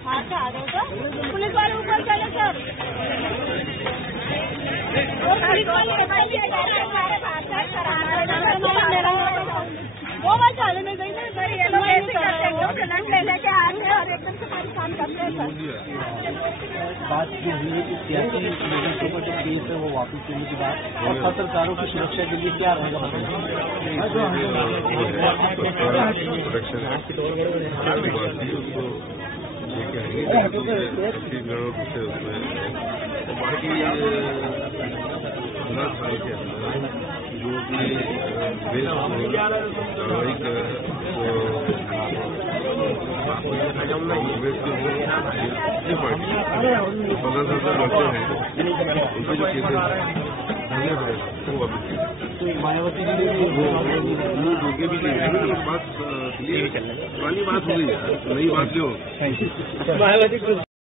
अच्छा आ जाओ तो पुलिस वाले ऊपर चले सर। वो बात चालू नहीं गई ना सर, ये लोग ऐसे करते हैं, लोग फिल्म ले लेके आते हैं और एकदम से परेशान करते हैं सर। बात जो हुई है कि सियासी लोगों के ऊपर जो केस है वो वापस लेने की बात और पत्रकारों की सुरक्षा के लिए क्या रहेगा बताइए। बाकी 15 साल के अंदर जो भी देश को कार्रवाई कर कांग्रेस के पार्टी 15 साल तक लड़ते हैं उनके जो केसेस वो अभी मायावती जी जोगे भी नहीं बात पुरानी बात हो गई है, नई बात जो